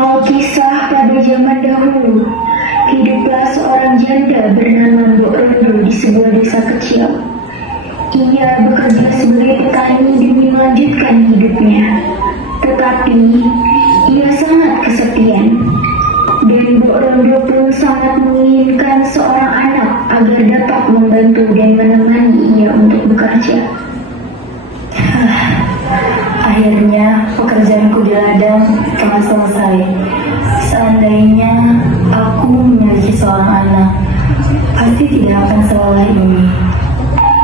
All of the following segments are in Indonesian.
Maka kisah pada zaman dahulu, hiduplah seorang janda bernama Mbok Rondo di sebuah desa kecil. Ia bekerja sebagai petani demi melanjutkan hidupnya, tetapi ia sangat kesepian. Dan Mbok Rondo pun sangat menginginkan seorang anak agar dapat membantu dan menemani ia untuk bekerja. Akhirnya pekerjaanku di ladang telah selesai. Seandainya aku memiliki seorang anak, pasti tidak akan selelah ini.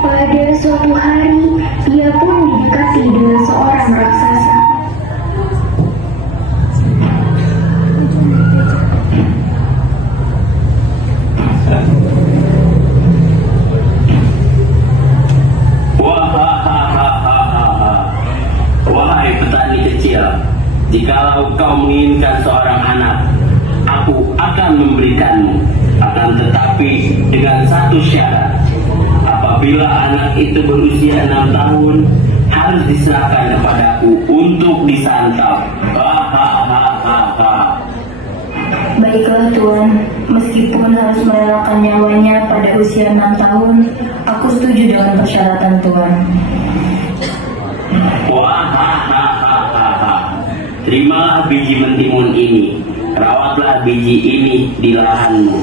Pada suatu hari, ia pun didekati dengan seorang raksasa. Wahai petani kecil, jikalau kau menginginkan seorang anak, aku akan memberikanmu. Akan tetapi dengan satu syarat, apabila anak itu berusia 6 tahun, harus diserahkan kepadaku untuk disantap. Baiklah Tuan, meskipun harus merelakan nyawanya pada usia 6 tahun, aku setuju dengan persyaratan Tuan. Terimalah biji mentimun ini, rawatlah biji ini di lahanmu.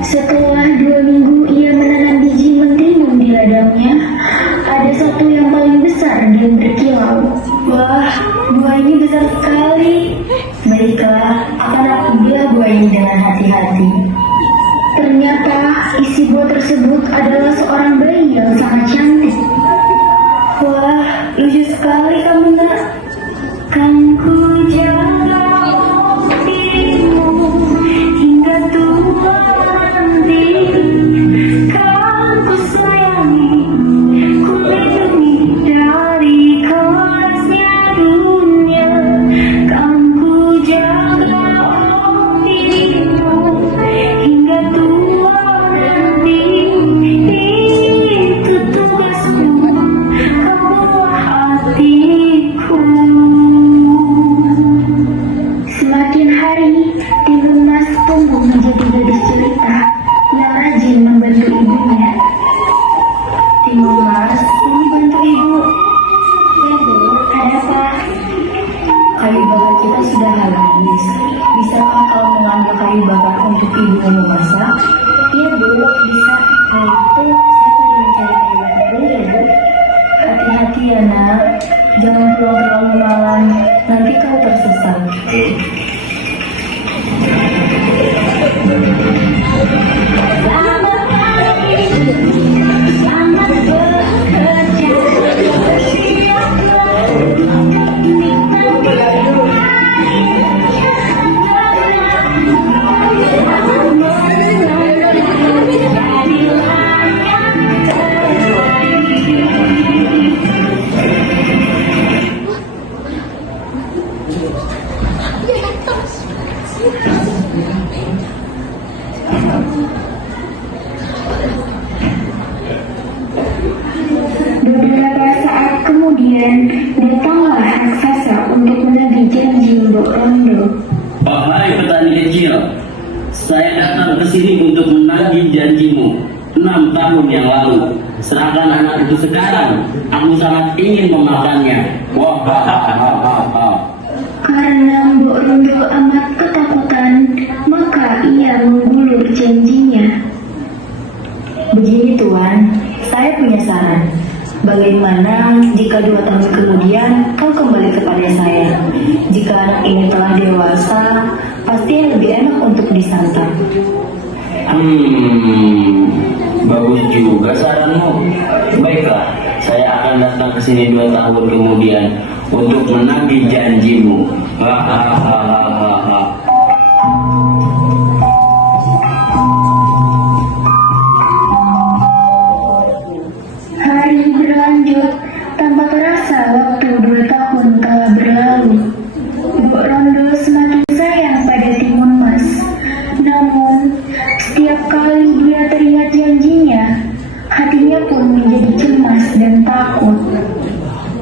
Setelah 2 minggu ia menanam biji mentimun di ladangnya, ada satu yang paling besar dan berkilau. Wah, buah ini besar sekali. Baiklah, akan aku belah buah ini dengan hati-hati. Ternyata isi buah tersebut adalah seorang bayi yang sangat cantik. Wah, lucu sekali kamu nak. Kan ku jaga dirimu hingga tua nanti. Kan ku sayangi, ku lindungi dari kerasnya dunia. Kan ku jaga dirimu hingga tua nanti. Itu tugasmu, kamu hatiku. Semakin hari, Timun Mas tumbuh menjadi gadis cerita yang rajin membantu ibunya. Timun Mas, ini bantu ibu. Ya Bu, ada apa? Kayu bakar kita sudah habis. Bisakah kau mengambil kayu bakar untuk ibu memasak? Iya Bu, bisa. Kalau itu saya pergi mencari kayu bakar dulu ya Bu. Hati-hati ya nak, jangan pulang terlalu malam, nanti kau tersesat. Selamat pagi, selamat bekerja, bersiaplah menikmati hari Beberapa saat kemudian datanglah raksasa untuk menagih janji Mbok Rondo. Wahai petani kecil, saya datang ke sini untuk menagih janjimu 6 tahun yang lalu. Serahkan anak itu sekarang, aku sangat ingin memakannya. Karena Mbok Rondo amat ketakutan, maka ia menggulur janjinya. Begini Tuan, saya punya saran. Bagaimana jika 2 tahun kemudian kau kembali kepada saya? Jika anak ini telah dewasa, pasti lebih enak untuk disantap. Bagus juga saranmu. Baiklah, saya akan datang ke sini 2 tahun kemudian untuk menagih janjimu. dan takut.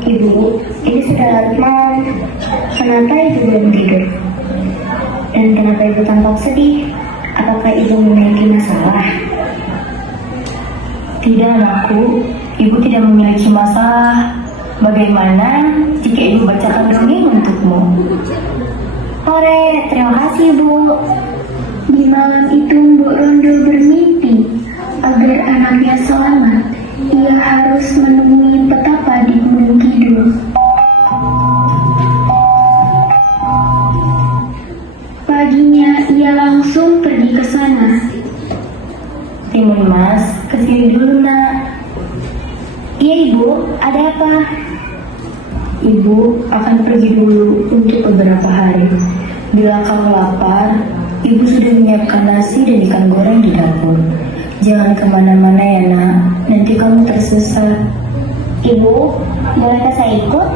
Ibu, ini sudah larut malam. Kenapa ibu belum tidur? Dan kenapa ibu tampak sedih? Apakah ibu memiliki masalah? Tidak, anakku. Ibu tidak memiliki masalah. Bagaimana jika ibu bacakan dongeng untukmu? Ore, terima kasih, Bu. Di malam itu Mbok Rondo bermimpi agar anaknya selamat. Ia harus menemui petapa di Gunung Kidul. Paginya ia langsung pergi ke sana. Timun Mas, kesini dulu nak. Iya ibu, ada apa? Ibu akan pergi dulu untuk beberapa hari. Bila kamu lapar, ibu sudah menyiapkan nasi dan ikan goreng di dapur. Jangan kemana-mana ya nak, nanti kamu tersesat. Ibu, bolehkah saya ikut?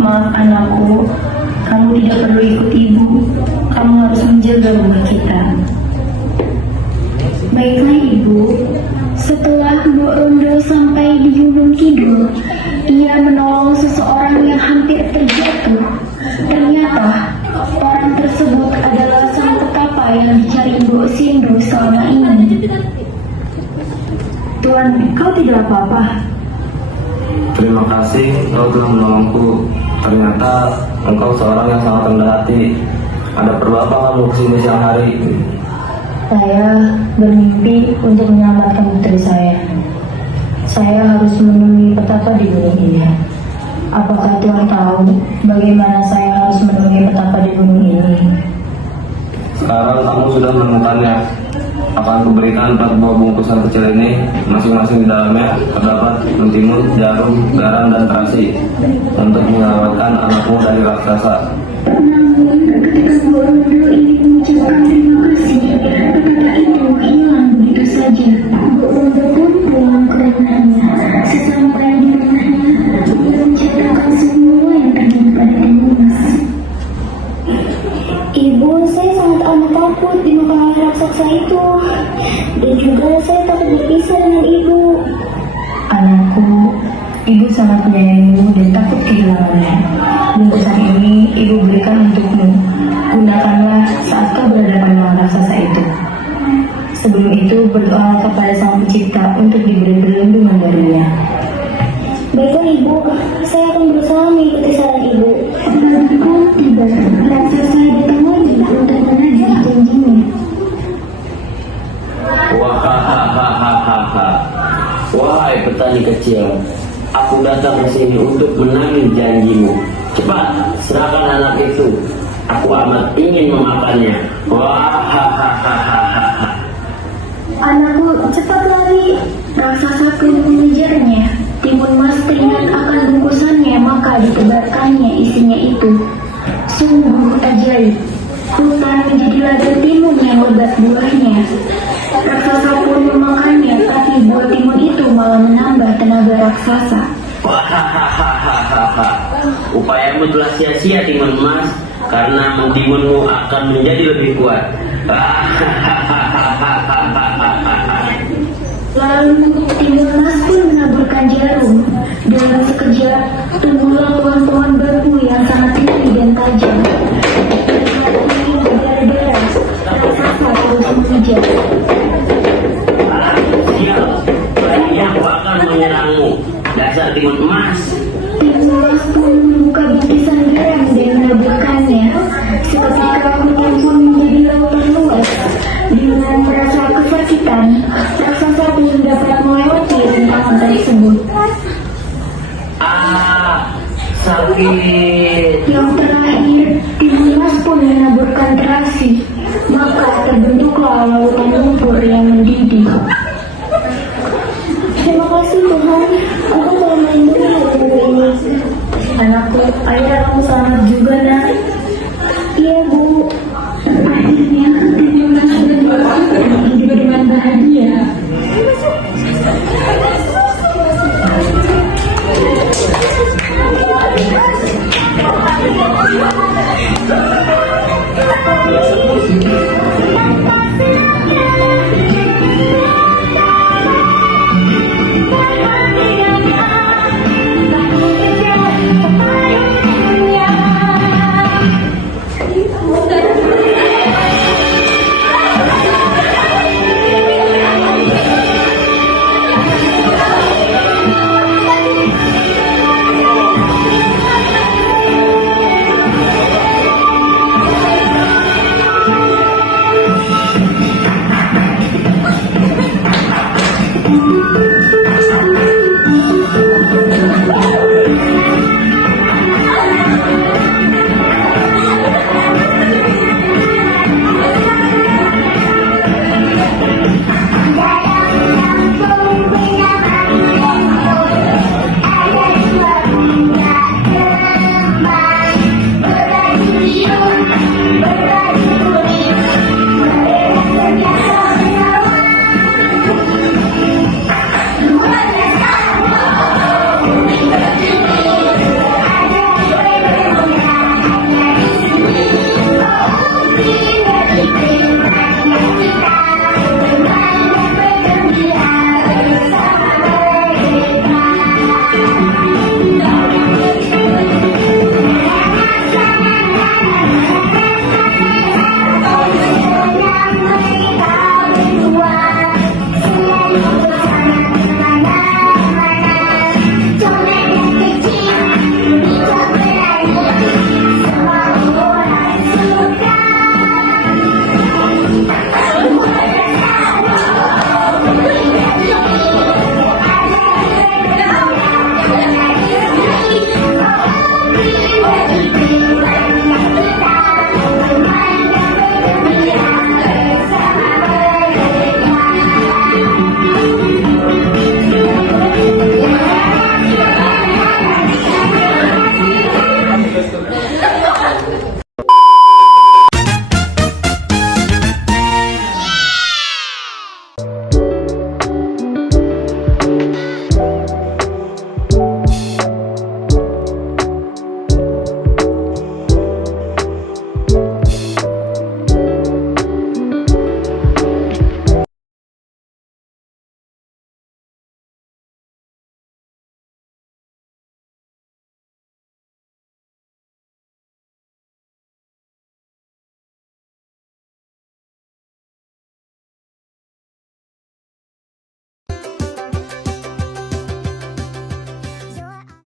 Maaf anakku, kamu tidak perlu ikut ibu. Kamu harus menjaga rumah kita. Baiklah ibu. Setelah Mbok Rondo sampai di Gunung Kidul, ia menolong seseorang yang hampir terjatuh. Ternyata orang tersebut adalah sang petapa yang dicari Mbok Sindu selama ini. Tuan, kau tidak apa-apa. Terima kasih kau telah menolongku. Ternyata engkau seorang yang sangat rendah hati. Ada perlu apa kamu kesini siang hari? Saya bermimpi untuk menyelamatkan putri saya. Saya harus menemui petapa di gunung ini. Apakah Tuhan tahu bagaimana saya harus menemui petapa di gunung ini? Sekarang kamu sudah menemukannya. Akan kuberikan 4 buah bungkusan kecil ini. Masing-masing di dalamnya terdapat mentimun, jarum, garam, dan terasi untuk menyelamatkan anakmu dari raksasa. Namun ketika Mbok Rondo ingin mengucapkan terima kasih, kata-kata itu hilang begitu saja. Mbok Rondo pun pulang ke rumahnya. Sesampai di rumahnya, ia menceritakan semua yang terjadi pada Timun Mas. Ibu, saya sangat amat takut dimakan oleh raksasa itu. Dan juga saya takut berpisah dengan ibu. Anakku, ibu sangat menyayangimu dan takut kehilangannya. Bungkusan ini ibu berikan untukmu. Gunakanlah saat kau berhadapan dengan raksasa itu. Sebelum itu berdoa kepada Sang Pencipta untuk diberi perlindungan darinya. Baiklah ibu, saya akan berusaha mengikuti saran ibu. Bagiku tiba, raksasa ditemui untuk menagih janjinya. Wahahaha. Wahai petani kecil, aku datang ke sini untuk menagih janjimu. Cepat, serahkan anak itu. Aku amat ingin memakannya. Wahahaha. Anakku, cepat lari. Raksasa pun mengejarnya. Timun Mas teringat akan bungkusannya, maka ditebarkannya isinya itu. Sungguh ajaib. Hutan menjadi ladang timun yang lebat buahnya. Raksasa pun memakannya, tapi buah timun itu malah menambah tenaga raksasa. Wahahaha. Upayamu telah sia-sia Timun Mas, karena mentimunmu akan menjadi lebih kuat. Lalu Timun Mas pun menaburkan jarum. Dalam sekejap tumbuhlah pohon-pohon bambu yang sangat tinggi dan tajam. Berdarah-darah, raksasa terus mengejar. Sial, berani aku akan menyerangmu. Dasar Timun Emas. Timun Mas pun membuka bingkisan garam dan menaburkannya. Seketika hutan pun menjadi lautan luas. Dengan merasa kesakitan, raksasa belum dapat melewati rintangan tersebut. Sakit. Yang terakhir, Timun Mas pun menaburkan terasi. Maka terbentuklah lautan lumpur yang mendidih. Terima kasih Tuhan, aku